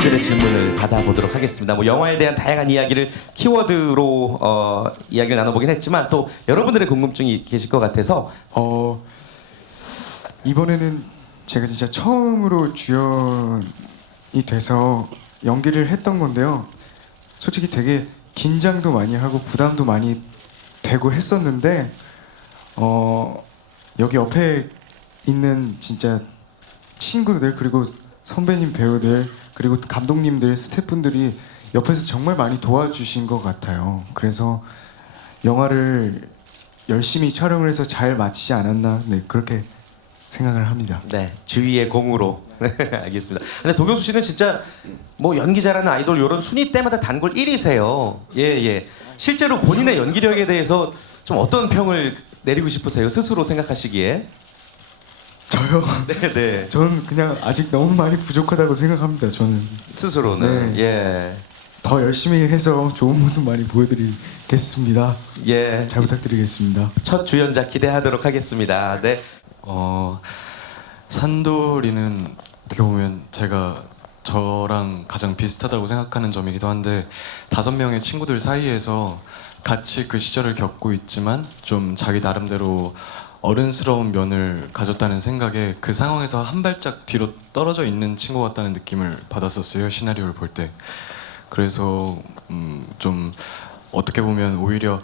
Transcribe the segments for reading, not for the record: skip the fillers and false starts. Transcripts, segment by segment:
팬들의 질문을 받아보도록 하겠습니다. 뭐 영화에 대한 다양한 이야기를 키워드로 이야기를 나눠보긴 했지만 또 여러분들의 궁금증이 계실 것 같아서 이번에는 제가 진짜 처음으로 주연이 돼서 연기를 했던 건데요. 솔직히 되게 긴장도 많이 하고 부담도 많이 되고 했었는데 여기 옆에 있는 진짜 친구들 그리고 선배님 배우들 그리고 감독님들 스태프분들이 옆에서 정말 많이 도와주신 것 같아요. 그래서 영화를 열심히 촬영을 해서 잘 마치지 않았나 그렇게 생각을 합니다. 네, 주위의 공으로. 알겠습니다. 근데 도경수 씨는 진짜 뭐 연기 잘하는 아이돌 이런 순위 때마다 단골 1위세요. 예. 실제로 본인의 연기력에 대해서 좀 어떤 평을 내리고 싶으세요? 스스로 생각하시기에. 저요? 네. 저는 그냥 아직 너무 많이 부족하다고 생각합니다. 저는 스스로는. 예. 더 열심히 해서 좋은 모습 많이 보여드리겠습니다. 예. 잘 부탁드리겠습니다. 첫 주연작 기대하도록 하겠습니다. 네. 산돌이는 어떻게 보면 제가 저랑 가장 비슷하다고 생각하는 점이기도 한데 5명의 친구들 사이에서 같이 그 시절을 겪고 있지만 좀 자기 나름대로 어른스러운 면을 가졌다는 생각에 그 상황에서 한 발짝 뒤로 떨어져 있는 친구 같다는 느낌을 받았었어요. 시나리오를 볼 때. 그래서 좀 어떻게 보면 오히려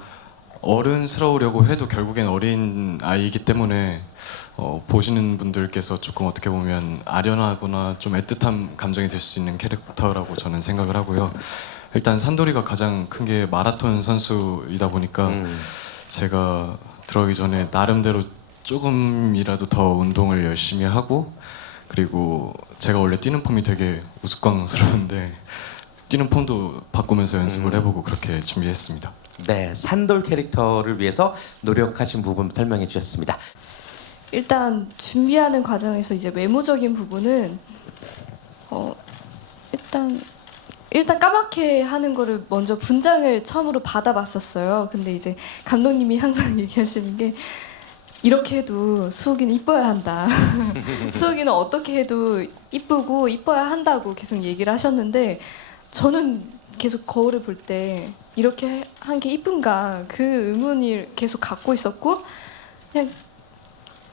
어른스러우려고 해도 결국엔 어린 아이이기 때문에 보시는 분들께서 조금 어떻게 보면 아련하거나 좀 애틋한 감정이 들 수 있는 캐릭터라고 저는 생각을 하고요. 일단 산돌이가 가장 큰 게 마라톤 선수이다 보니까 제가 들어가기 전에 나름대로 조금이라도 더 운동을 열심히 하고 그리고 제가 원래 뛰는 폼이 되게 우스꽝스러운데 뛰는 폼도 바꾸면서 연습을 해보고 그렇게 준비했습니다. 네, 산돌 캐릭터를 위해서 노력하신 부분 설명해 주셨습니다. 일단 준비하는 과정에서 이제 외모적인 부분은 일단 까맣게 하는 거를 먼저 분장을 처음으로 받아봤었어요. 근데 이제 감독님이 항상 얘기하시는 게 이렇게 해도 수욱이는 이뻐야 한다. 수욱이는 어떻게 해도 이쁘고 이뻐야 한다고 계속 얘기를 하셨는데 저는 계속 거울을 볼 때 이렇게 한 게 이쁜가 그 의문을 계속 갖고 있었고 그냥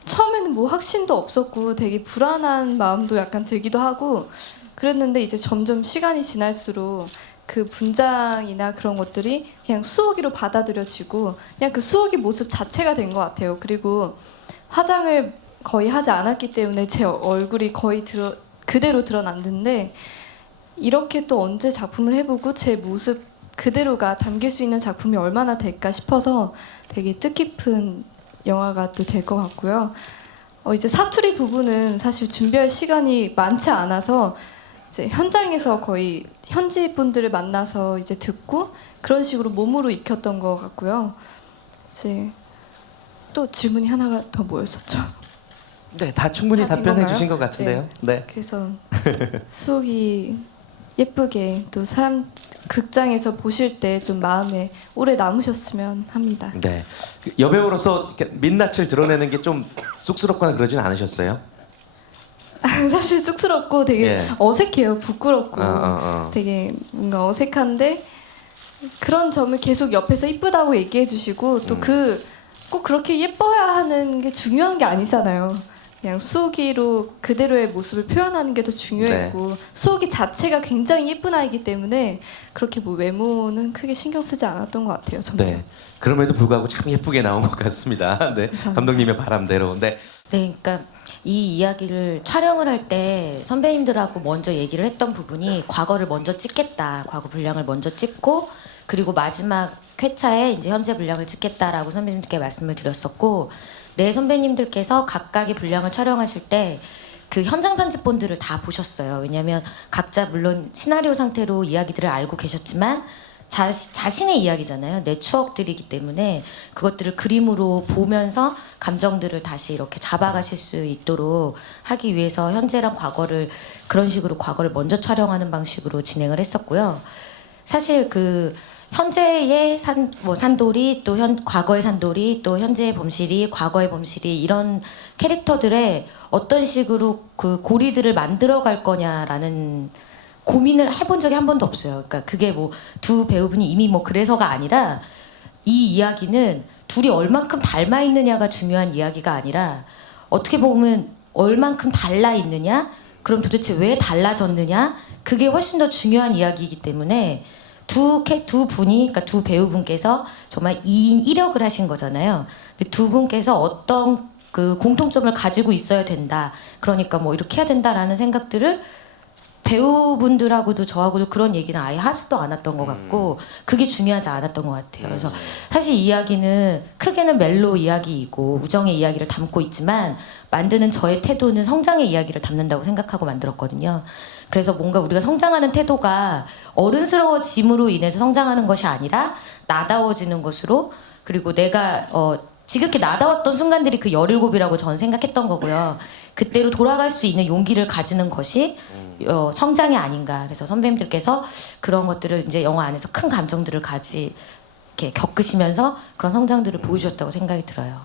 처음에는 뭐 확신도 없었고 되게 불안한 마음도 약간 들기도 하고 그랬는데 이제 점점 시간이 지날수록 그 분장이나 그런 것들이 그냥 수호기로 받아들여지고 그냥 그 수호기 모습 자체가 된 것 같아요. 그리고 화장을 거의 하지 않았기 때문에 제 얼굴이 거의 그대로 드러났는데 이렇게 또 언제 작품을 해보고 제 모습 그대로가 담길 수 있는 작품이 얼마나 될까 싶어서 되게 뜻깊은 영화가 또 될 것 같고요. 이제 사투리 부분은 사실 준비할 시간이 많지 않아서 이제 현장에서 거의 현지 분들을 만나서 이제 듣고 그런 식으로 몸으로 익혔던 것 같고요. 이제 또 질문이 하나가 더 뭐였었죠? 네, 다 충분히 다 된 답변해 건가요? 주신 것 같은데요. 네. 그래서 수옥이 예쁘게 또 사람 극장에서 보실 때 좀 마음에 오래 남으셨으면 합니다. 네. 그 여배우로서 이렇게 민낯을 드러내는 게 좀 쑥스럽거나 그러진 않으셨어요? 사실 쑥스럽고 되게 예. 어색해요. 부끄럽고 어. 되게 뭔가 어색한데 그런 점을 계속 옆에서 이쁘다고 얘기해 주시고 또 꼭 그렇게 예뻐야 하는 게 중요한 게 아니잖아요. 그냥 수옥이로 그대로의 모습을 표현하는 게 더 중요했고 네. 수옥이 자체가 굉장히 예쁜 아이기 때문에 그렇게 뭐 외모는 크게 신경 쓰지 않았던 것 같아요. 저는. 네. 그럼에도 불구하고 참 예쁘게 나온 것 같습니다. 네. 감독님의 바람대로. 네. 네, 그러니까 이 이야기를 촬영을 할 때 선배님들하고 먼저 얘기를 했던 부분이 과거를 먼저 찍겠다, 과거 분량을 먼저 찍고 그리고 마지막 회차에 이제 현재 분량을 찍겠다라고 선배님들께 말씀을 드렸었고, 네 선배님들께서 각각의 분량을 촬영하실 때 그 현장 편집본들을 다 보셨어요. 왜냐하면 각자 물론 시나리오 상태로 이야기들을 알고 계셨지만 자신의 이야기잖아요. 내 추억들이기 때문에 그것들을 그림으로 보면서 감정들을 다시 이렇게 잡아가실 수 있도록 하기 위해서 현재랑 과거를 그런 식으로 과거를 먼저 촬영하는 방식으로 진행을 했었고요. 사실 그 현재의 산돌이 또 과거의 산돌이 또 현재의 범실이 과거의 범실이 이런 캐릭터들의 어떤 식으로 그 고리들을 만들어 갈 거냐라는 고민을 해본 적이 한 번도 없어요. 그러니까 그게 뭐 두 배우분이 이미 뭐 그래서가 아니라 이 이야기는 둘이 얼만큼 닮아 있느냐가 중요한 이야기가 아니라 어떻게 보면 얼만큼 달라 있느냐, 그럼 도대체 왜 달라졌느냐, 그게 훨씬 더 중요한 이야기이기 때문에 두 분이, 그러니까 두 배우분께서 정말 2인 1역을 하신 거잖아요. 근데 두 분께서 어떤 그 공통점을 가지고 있어야 된다. 그러니까 뭐 이렇게 해야 된다라는 생각들을 배우분들하고도 저하고도 그런 얘기는 아예 하지도 않았던 것 같고 그게 중요하지 않았던 것 같아요. 그래서 사실 이 이야기는 크게는 멜로 이야기이고 우정의 이야기를 담고 있지만 만드는 저의 태도는 성장의 이야기를 담는다고 생각하고 만들었거든요. 그래서 뭔가 우리가 성장하는 태도가 어른스러워짐으로 인해서 성장하는 것이 아니라 나다워지는 것으로, 그리고 내가 지극히 나다웠던 순간들이 그 17이라고 저는 생각했던 거고요. 그때로 돌아갈 수 있는 용기를 가지는 것이 성장이 아닌가. 그래서 선배님들께서 그런 것들을 이제 영화 안에서 큰 감정들을 이렇게 겪으시면서 그런 성장들을 보여주셨다고 생각이 들어요.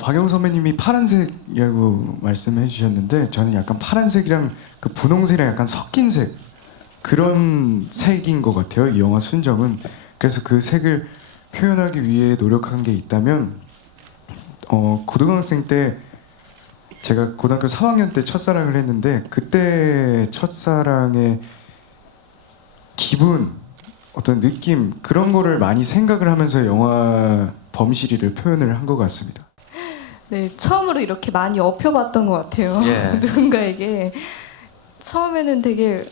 박영 선배님이 파란색이라고 말씀해 주셨는데 저는 약간 파란색이랑 그 분홍색이랑 약간 섞인 색, 그런 색인 것 같아요. 이 영화 순정은. 그래서 그 색을 표현하기 위해 노력한 게 있다면 고등학생 때 제가 고등학교 3학년 때 첫사랑을 했는데 그때 첫사랑의 기분, 어떤 느낌, 그런 거를 많이 생각을 하면서 영화 범실이를 표현을 한 것 같습니다. 네, 처음으로 이렇게 많이 업혀봤던 것 같아요. 예. 누군가에게. 처음에는 되게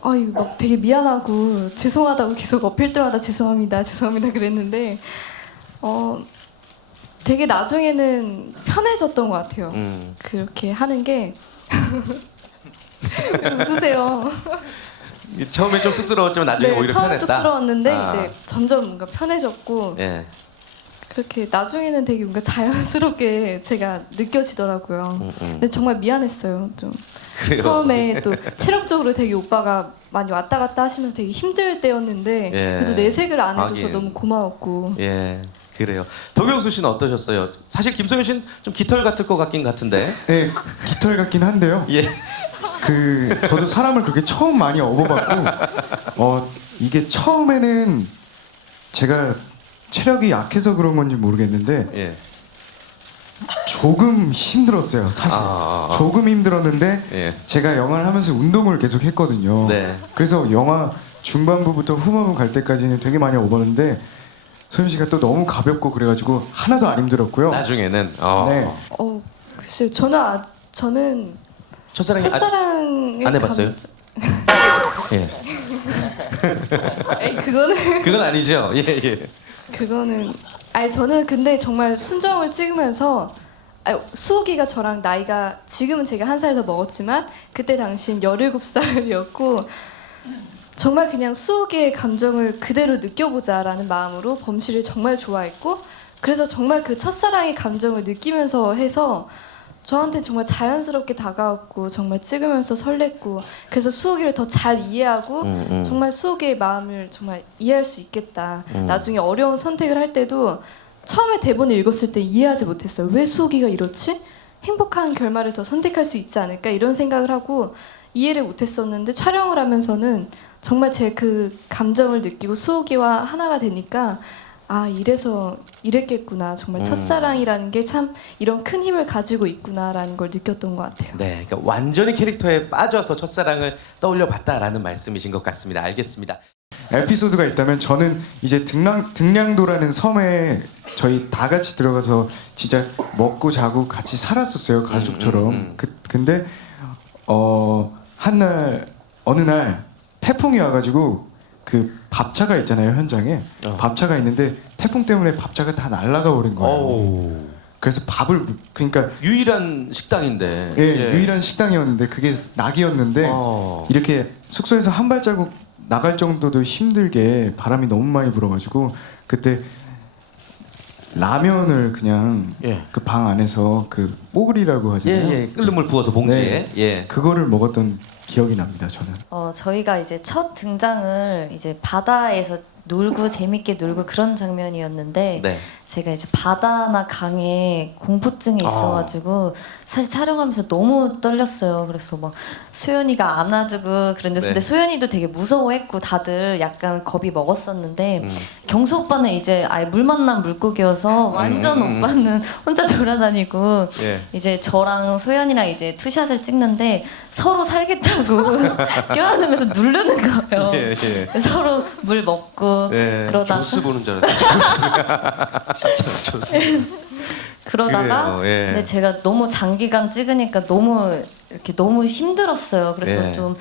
이거 막 되게 미안하고 죄송하다고 계속 업힐 때마다 죄송합니다 그랬는데 되게 나중에는 편해졌던 것 같아요. 그렇게 하는 게 웃으세요. 처음에 좀 쑥스러웠지만 나중에 네, 오히려 처음 편했다. 쑥스러웠는데 아. 이제 점점 뭔가 편해졌고 예. 그렇게 나중에는 되게 뭔가 자연스럽게 제가 느껴지더라고요. 근데 정말 미안했어요. 좀 그래요. 처음에 또 체력적으로 되게 오빠가 많이 왔다 갔다 하시면서 되게 힘들 때였는데 예. 그래도 내색을 안 해줘서 하긴. 너무 고마웠고. 예. 그래요. 도경수 씨는 어떠셨어요? 사실 김성현 씨는 좀 깃털 같을 것 같긴 같은데. 네, 깃털 같긴 한데요. 예. 저도 사람을 그렇게 처음 많이 업어봤고 이게 처음에는 제가 체력이 약해서 그런 건지 모르겠는데 예. 조금 힘들었어요. 사실 조금 힘들었는데 예. 제가 영화를 하면서 운동을 계속 했거든요. 네. 그래서 영화 중반부부터 후반부 갈 때까지는 되게 많이 업었는데 소연 씨가 또 너무 가볍고 그래가지고 하나도 안 힘들었고요. 나중에는 네. 글쎄요. 저는 첫사랑이 첫사랑을 안 해봤어요? 예. 에이, 그거는 아니죠. 예, 예. 그거는 저는 근데 정말 순정을 찍으면서 수호기가 저랑 나이가 지금은 제가 1살 더 먹었지만 그때 당시엔 17살이었고 정말 그냥 수호기의 감정을 그대로 느껴보자라는 마음으로 범실을 정말 좋아했고 그래서 정말 그 첫사랑의 감정을 느끼면서 해서 저한테 정말 자연스럽게 다가왔고 정말 찍으면서 설렜고 그래서 수호기를 더 잘 이해하고 정말 수호기의 마음을 정말 이해할 수 있겠다. 나중에 어려운 선택을 할 때도 처음에 대본을 읽었을 때 이해하지 못했어요. 왜 수호기가 이렇지? 행복한 결말을 더 선택할 수 있지 않을까? 이런 생각을 하고 이해를 못했었는데 촬영을 하면서는 정말 제 그 감정을 느끼고 수호기와 하나가 되니까 이래서 이랬겠구나. 정말 첫사랑이라는 게 참 이런 큰 힘을 가지고 있구나라는 걸 느꼈던 것 같아요. 네, 그러니까 완전히 캐릭터에 빠져서 첫사랑을 떠올려봤다라는 말씀이신 것 같습니다. 알겠습니다. 에피소드가 있다면 저는 이제 등량도라는 섬에 저희 다 같이 들어가서 진짜 먹고 자고 같이 살았었어요. 가족처럼. 근데 어느 날 태풍이 와가지고 그 밥차가 있잖아요, 현장에. 밥차가 있는데 태풍 때문에 밥차가 다 날아가 버린 거예요. 그래서 밥을 그러니까 유일한 식당인데. 예, 유일한 식당이었는데 그게 낙이었는데 이렇게 숙소에서 한 발자국 나갈 정도도 힘들게 바람이 너무 많이 불어가지고 그때 라면을 그냥 예. 그 방 안에서 그 뽀글이라고 하잖아요. 예, 끓는 물 부어서 봉지에. 네. 예. 그거를 먹었던 기억이 납니다. 저는. 저희가 이제 첫 등장을 이제 바다에서 놀고 재밌게 놀고 그런 장면이었는데 네. 제가 이제 바다나 강에 공포증이 아. 있어가지고 사실 촬영하면서 너무 떨렸어요. 그래서 막 소연이가 안아주고 그랬는데 네. 근데 소연이도 되게 무서워했고 다들 약간 겁이 먹었었는데 음. 경수 오빠는 이제 아예 물 만난 물고기여서 완전 오빠는 혼자 돌아다니고 예. 이제 저랑 소연이랑 이제 투샷을 찍는데 서로 살겠다고 껴안으면서 누르는 거예요. 예, 예. 서로 물 먹고 예. 그러다가 조스 보는 줄 알았어요. 진짜 조스. 그러다가 그래요, 예. 근데 제가 너무 장기간 찍으니까 너무 이렇게 너무 힘들었어요. 그래서 예. 좀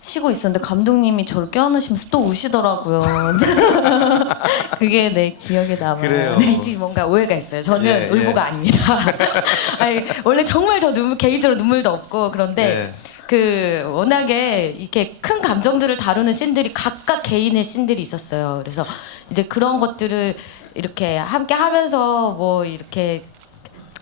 쉬고 있었는데 감독님이 저를 껴안으시면서 또 우시더라고요. 그게 내 기억에 남아요. 그래요. 네, 지금 뭔가 오해가 있어요. 저는 예, 울보가 예. 아닙니다. 아니, 원래 정말 저 개인적으로 눈물도 없고 그런데 예. 그 워낙에 이렇게 큰 감정들을 다루는 씬들이 각각 개인의 씬들이 있었어요. 그래서 이제 그런 것들을 이렇게 함께 하면서 뭐 이렇게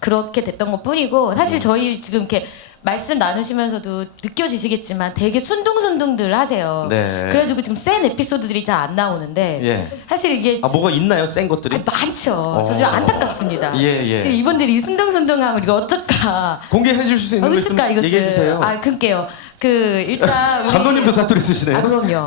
그렇게 됐던 것 뿐이고 사실 저희 지금 이렇게 말씀 나누시면서도 느껴지시겠지만 되게 순둥순둥들 하세요. 네. 그래가지고 지금 센 에피소드들이 잘 안 나오는데 예. 사실 이게 아 뭐가 있나요? 센 것들이? 많죠. 저 좀 안타깝습니다. 예, 예. 지금 이분들이 순둥순둥하면 이거 어쩔까? 공개해 주실 수 있는 거 어쩔까 있으면 얘기해 주세요. 아, 그럴게요. 그 일단 우리 감독님도 사투리 쓰시네요. 아, 그럼요.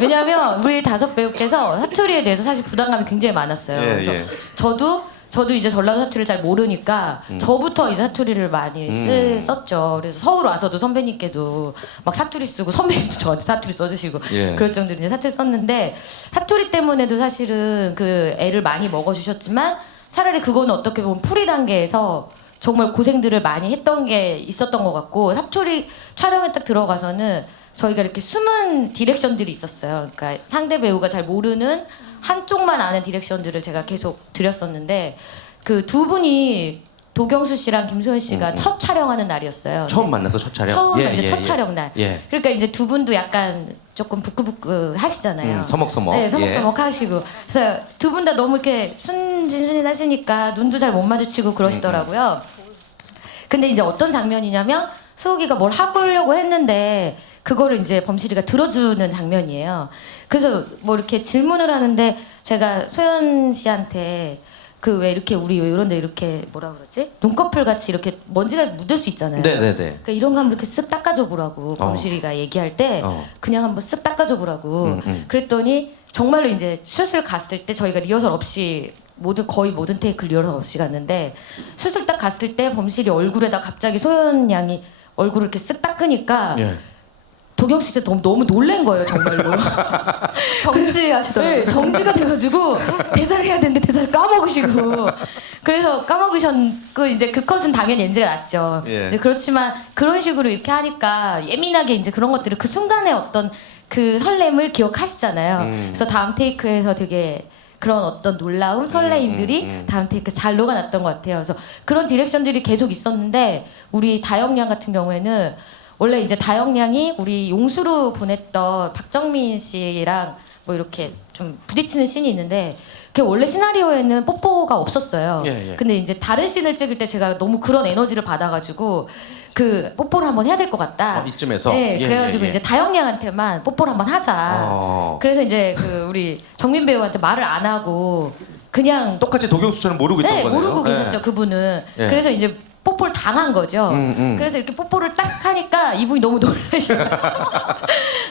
왜냐하면 우리 5 배우께서 사투리에 대해서 사실 부담감이 굉장히 많았어요. 예, 그래서 예. 저도 이제 전라도 사투리를 잘 모르니까 저부터 이제 사투리를 많이 썼죠. 그래서 서울 와서도 선배님께도 막 사투리 쓰고 선배님도 저한테 사투리 써주시고 예. 그럴 정도로 이제 사투리 썼는데 사투리 때문에도 사실은 그 애를 많이 먹어주셨지만 차라리 그거는 어떻게 보면 풀이 단계에서 정말 고생들을 많이 했던 게 있었던 것 같고 사투리 촬영에 딱 들어가서는 저희가 이렇게 숨은 디렉션들이 있었어요. 그러니까 상대 배우가 잘 모르는 한쪽만 아는 디렉션들을 제가 계속 드렸었는데 그 두 분이 도경수 씨랑 김소연 씨가 첫 촬영하는 날이었어요. 처음 만나서 첫 촬영. 처음 예, 이제 예, 첫 예. 촬영 날. 예. 그러니까 이제 두 분도 약간 조금 부끄부끄 하시잖아요. 서먹서먹. 네, 서먹서먹 하시고. 그래서 두 분 다 너무 이렇게 순진순진하시니까 눈도 잘 못 마주치고 그러시더라고요. 근데 이제 어떤 장면이냐면 수호기가 뭘 하려고 했는데 그거를 이제 범실이가 들어주는 장면이에요. 그래서 뭐 이렇게 질문을 하는데 제가 소연 씨한테 그 왜 이렇게 우리 왜 이런데 이렇게 뭐라 그러지? 눈꺼풀 같이 이렇게 먼지가 묻을 수 있잖아요. 네네네. 그러니까 이런 거 한번 이렇게 쓱 닦아줘 보라고 범실이가 얘기할 때 그냥 한번 쓱 닦아줘 보라고 그랬더니 정말로 이제 슛을 갔을 때 저희가 리허설 없이 거의 모든 테이크 리허설 없이 갔는데 슛을 딱 갔을 때 범실이 얼굴에다 갑자기 소연 양이 얼굴을 이렇게 쓱 닦으니까 예. 도경 씨 진짜 너무 놀란 거예요 정말로. 정지하시더라고요. 네, 정지가 돼가지고 대사를 해야 되는데 대사를 까먹으시고 그래서 까먹으셨고 이제 그 컷은 당연히 NG가 났죠. 예. 이제 그렇지만 그런 식으로 이렇게 하니까 예민하게 이제 그런 것들을 그 순간의 어떤 그 설렘을 기억하시잖아요. 그래서 다음 테이크에서 되게 그런 어떤 놀라움, 설레임들이 다음 테이크 잘 녹아났던 것 같아요. 그래서 그런 디렉션들이 계속 있었는데 우리 다영 양 같은 경우에는 원래 이제 다영 양이 우리 용수로 보냈던 박정민 씨랑 뭐 이렇게 좀 부딪히는 씬이 있는데 그 원래 시나리오에는 뽀뽀가 없었어요. 예, 예. 근데 이제 다른 씬을 찍을 때 제가 너무 그런 에너지를 받아가지고 그 뽀뽀를 한번 해야 될 것 같다. 이쯤에서? 네, 예, 그래가지고 예, 예. 이제 다영 양한테만 뽀뽀를 한번 하자. 그래서 그래서 이제 그 우리 정민 배우한테 말을 안 하고 그냥 똑같이 도경수처럼 모르고 있던 네, 거네요. 모르고 예. 계셨죠 그분은. 예. 그래서 이제 뽀뽀를 당한 거죠. 그래서 이렇게 뽀뽀를 딱 하니까 이분이 너무 놀라셔가지고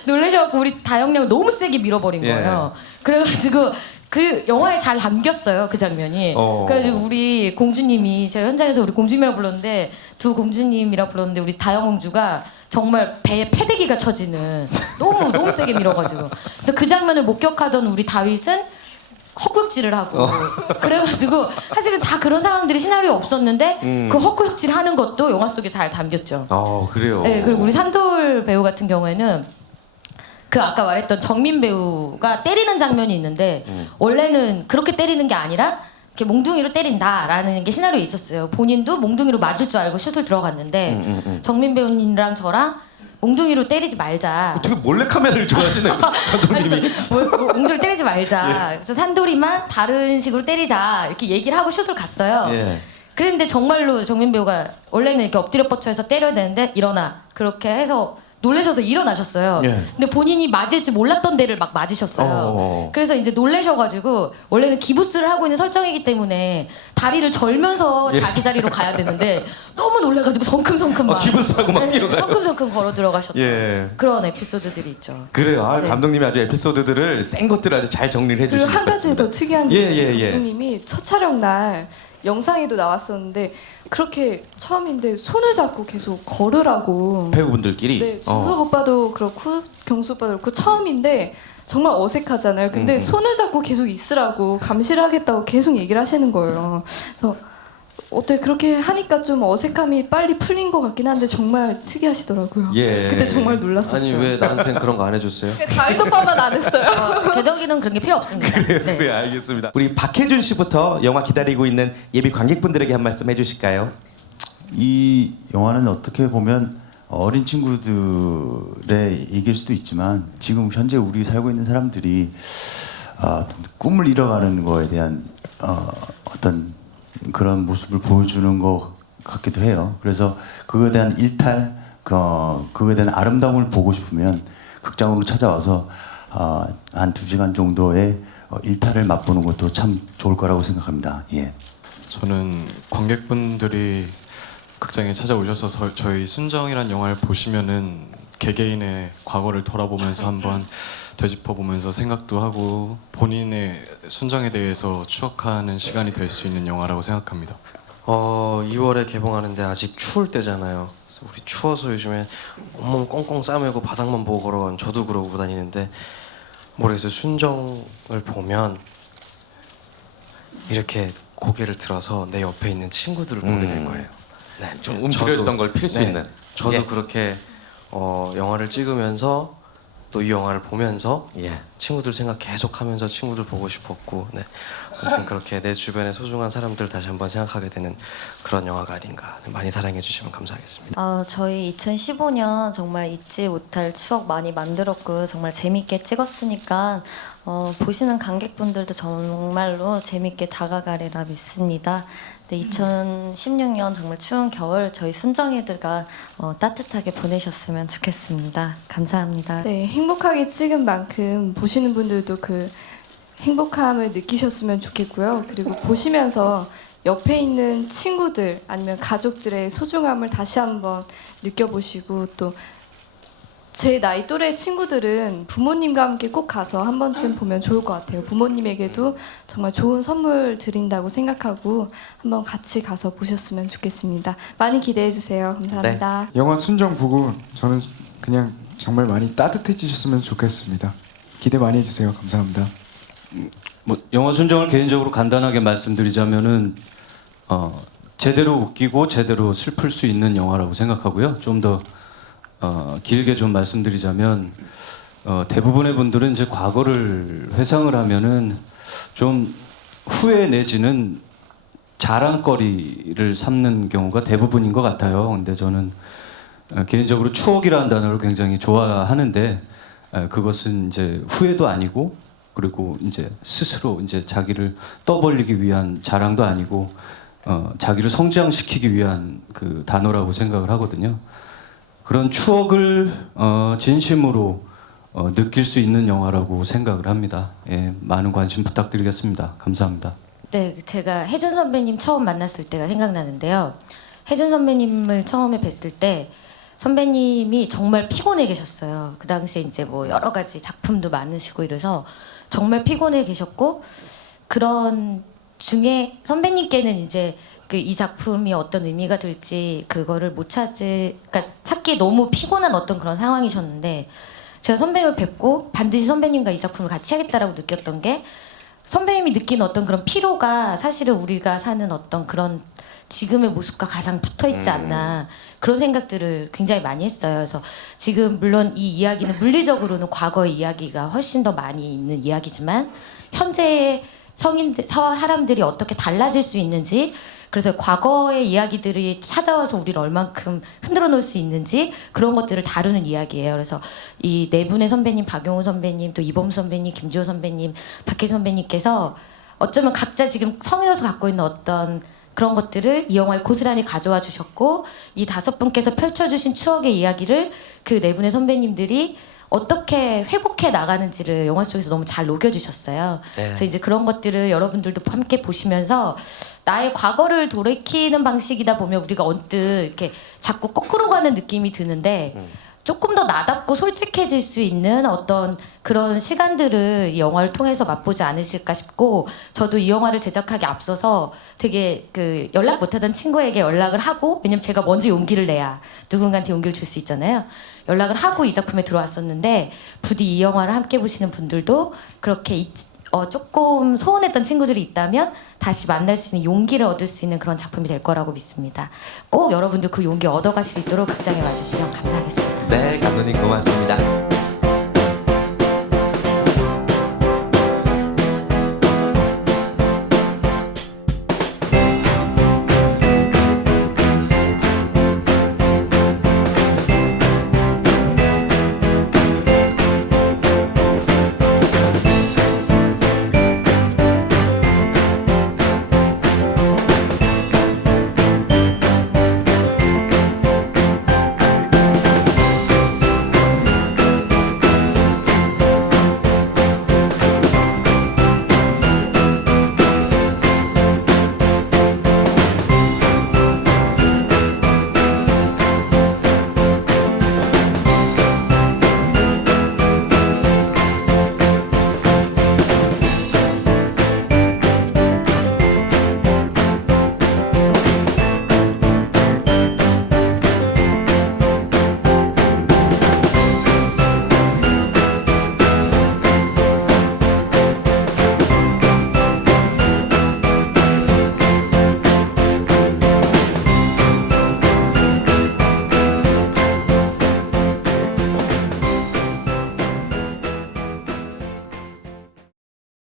놀라셔갖고 우리 다영양을 너무 세게 밀어버린 예. 거예요. 그래가지고 그 영화에 잘 남겼어요 그 장면이. 그래가지고 우리 공주님이 제가 현장에서 우리 공주님이라고 불렀는데 두 공주님이라 불렀는데 우리 다영공주가 정말 배에 패대기가 쳐지는 너무 세게 밀어가지고 그래서 그 장면을 목격하던 우리 다윗은 헛구역질을 하고 그래가지고 사실은 다 그런 상황들이 시나리오에 없었는데 그 헛구역질 하는 것도 영화 속에 잘 담겼죠. 그래요. 네, 그리고 우리 산돌 배우 같은 경우에는 그 아까 말했던 정민 배우가 때리는 장면이 있는데 원래는 그렇게 때리는 게 아니라 이렇게 몽둥이로 때린다라는 게 시나리오에 있었어요. 본인도 몽둥이로 맞을 줄 알고 슛을 들어갔는데 정민 배우님이랑 저랑 몽둥이로 때리지 말자. 어떻게 몰래 카메라를 좋아하시는 감독님이? 몽둥이로 때리지 말자. 그래서 산돌이만 다른 식으로 때리자. 이렇게 얘기를 하고 슛을 갔어요. 예. 그랬는데 정말로 정민 배우가 원래는 이렇게 엎드려 뻗쳐서 때려야 되는데 일어나. 그렇게 해서 놀라셔서 일어나셨어요. 예. 근데 본인이 맞을지 몰랐던 데를 막 맞으셨어요. 그래서 이제 놀라셔가지고 원래는 기부스를 하고 있는 설정이기 때문에 다리를 절면서 자기 자리로 가야 되는데 너무 놀라가지고 성큼성큼 막 기부스하고 막 뛰어가요. 성큼성큼 걸어 들어가셨던 예. 그런 에피소드들이 있죠. 그래요. 아, 네. 감독님이 아주 에피소드들을 센 것들을 아주 잘 정리를 그리고 해주시는 한 것 가지 같습니다. 더 특이한 게 예. 감독님이 첫 촬영 날 영상에도 나왔었는데 그렇게 처음인데 손을 잡고 계속 걸으라고. 배우분들끼리. 네, 준석 오빠도 그렇고 경수 오빠도 그렇고 처음인데 정말 어색하잖아요. 근데 손을 잡고 계속 있으라고 감시를 하겠다고 계속 얘기를 하시는 거예요. 그래서 어때 그렇게 하니까 좀 어색함이 빨리 풀린 것 같긴 한데 정말 특이하시더라고요. 예. 그때 정말 놀랐었어요. 아니 왜 나한테는 그런 거 안 해줬어요? 다윗 오빠만 안 했어요. 개덕이는 그런 게 필요 없습니다. 네. 그래 알겠습니다. 우리 박혜준 씨부터 영화 기다리고 있는 예비 관객분들에게 한 말씀 해주실까요? 이 영화는 어떻게 보면 어린 친구들의 얘기일 수도 있지만 지금 현재 우리 살고 있는 사람들이 어떤 꿈을 잃어가는 거에 대한 어떤 그런 모습을 보여주는 것 같기도 해요. 그래서 그거에 대한 일탈, 그거에 대한 아름다움을 보고 싶으면 극장으로 찾아와서 한 2시간 정도의 일탈을 맛보는 것도 참 좋을 거라고 생각합니다. 예. 저는 관객분들이 극장에 찾아오셔서 저희 순정이란 영화를 보시면은 개개인의 과거를 돌아보면서 한번 되짚어보면서 생각도 하고 본인의 순정에 대해서 추억하는 시간이 될 수 있는 영화라고 생각합니다. 2월에 개봉하는데 아직 추울 때잖아요. 그래서 우리 추워서 요즘에 온몸 꽁꽁 싸매고 바닥만 보고 걸어가는 저도 그러고 다니는데 모르겠어요. 순정을 보면 이렇게 고개를 들어서 내 옆에 있는 친구들을 보게 될 거예요. 네, 좀 움츠렸던 걸 필 수 있는. 저도 예. 그렇게 영화를 찍으면서 또 이 영화를 보면서 예. 친구들 생각 계속하면서 친구들 보고 싶었고, 네. 아무튼 그렇게 내 주변의 소중한 사람들 다시 한번 생각하게 되는 그런 영화가 아닌가. 많이 사랑해 주시면 감사하겠습니다. 저희 2015년 정말 잊지 못할 추억 많이 만들었고 정말 재밌게 찍었으니까 보시는 관객분들도 정말로 재밌게 다가가리라 믿습니다. 네, 2016년 정말 추운 겨울 저희 순정이들과 따뜻하게 보내셨으면 좋겠습니다. 감사합니다. 네, 행복하게 찍은 만큼 보시는 분들도 그 행복함을 느끼셨으면 좋겠고요. 그리고 보시면서 옆에 있는 친구들 아니면 가족들의 소중함을 다시 한번 느껴보시고 또 제 나이 또래 친구들은 부모님과 함께 꼭 가서 한 번쯤 보면 좋을 것 같아요. 부모님에게도 정말 좋은 선물 드린다고 생각하고 한번 같이 가서 보셨으면 좋겠습니다. 많이 기대해 주세요. 감사합니다. 영화 순정 보고 저는 그냥 정말 많이 따뜻해지셨으면 좋겠습니다. 기대 많이 해주세요. 감사합니다. 뭐 영화 순정을 개인적으로 간단하게 말씀드리자면은 제대로 웃기고 제대로 슬플 수 있는 영화라고 생각하고요. 좀 더 길게 좀 말씀드리자면 대부분의 분들은 이제 과거를 회상을 하면은 좀 후회 내지는 자랑거리를 삼는 경우가 대부분인 것 같아요. 근데 저는 개인적으로 추억이라는 단어를 굉장히 좋아하는데 그것은 이제 후회도 아니고 그리고 이제 스스로 이제 자기를 떠벌리기 위한 자랑도 아니고 자기를 성장시키기 위한 그 단어라고 생각을 하거든요. 그런 추억을 진심으로 느낄 수 있는 영화라고 생각을 합니다. 예, 많은 관심 부탁드리겠습니다. 감사합니다. 네, 제가 혜준 선배님 처음 만났을 때가 생각나는데요. 혜준 선배님을 처음에 뵀을 때 선배님이 정말 피곤해 계셨어요. 그 당시에 이제 뭐 여러 가지 작품도 많으시고 이래서 정말 피곤해 계셨고 그런 중에 선배님께는 이제 이 작품이 어떤 의미가 될지 그거를 못 그러니까 찾기 너무 피곤한 어떤 그런 상황이셨는데 제가 선배님을 뵙고 반드시 선배님과 이 작품을 같이 하겠다라고 느꼈던 게 선배님이 느낀 어떤 그런 피로가 사실은 우리가 사는 어떤 그런 지금의 모습과 가장 붙어 있지 않나 그런 생각들을 굉장히 많이 했어요. 그래서 지금 물론 이 이야기는 물리적으로는 과거의 이야기가 훨씬 더 많이 있는 이야기지만 현재의 사람들이 어떻게 달라질 수 있는지 그래서 과거의 이야기들이 찾아와서 우리를 얼만큼 흔들어 놓을 수 있는지 그런 것들을 다루는 이야기예요. 그래서 이 네 분의 선배님, 박용우 선배님, 또 이범 선배님, 김주호 선배님, 박혜 선배님께서 어쩌면 각자 지금 성인으로서 갖고 있는 어떤 그런 것들을 이 영화에 고스란히 가져와 주셨고 이 5분께서 펼쳐주신 추억의 이야기를 그 4분의 선배님들이 어떻게 회복해 나가는지를 영화 속에서 너무 잘 녹여주셨어요. 네. 그래서 이제 그런 것들을 여러분들도 함께 보시면서 나의 과거를 돌이키는 방식이다 보면 우리가 언뜻 이렇게 자꾸 거꾸로 가는 느낌이 드는데 조금 더 나답고 솔직해질 수 있는 어떤 그런 시간들을 이 영화를 통해서 맛보지 않으실까 싶고 저도 이 영화를 제작하기 앞서서 되게 그 연락 못하던 친구에게 연락을 하고 왜냐면 제가 먼저 용기를 내야 누군가한테 용기를 줄 수 있잖아요. 연락을 하고 이 작품에 들어왔었는데 부디 이 영화를 함께 보시는 분들도 그렇게 조금 소원했던 친구들이 있다면 다시 만날 수 있는 용기를 얻을 수 있는 그런 작품이 될 거라고 믿습니다. 꼭 여러분들 그 용기 얻어갈 수 있도록 극장에 와주시면 감사하겠습니다. 네, 감독님 고맙습니다.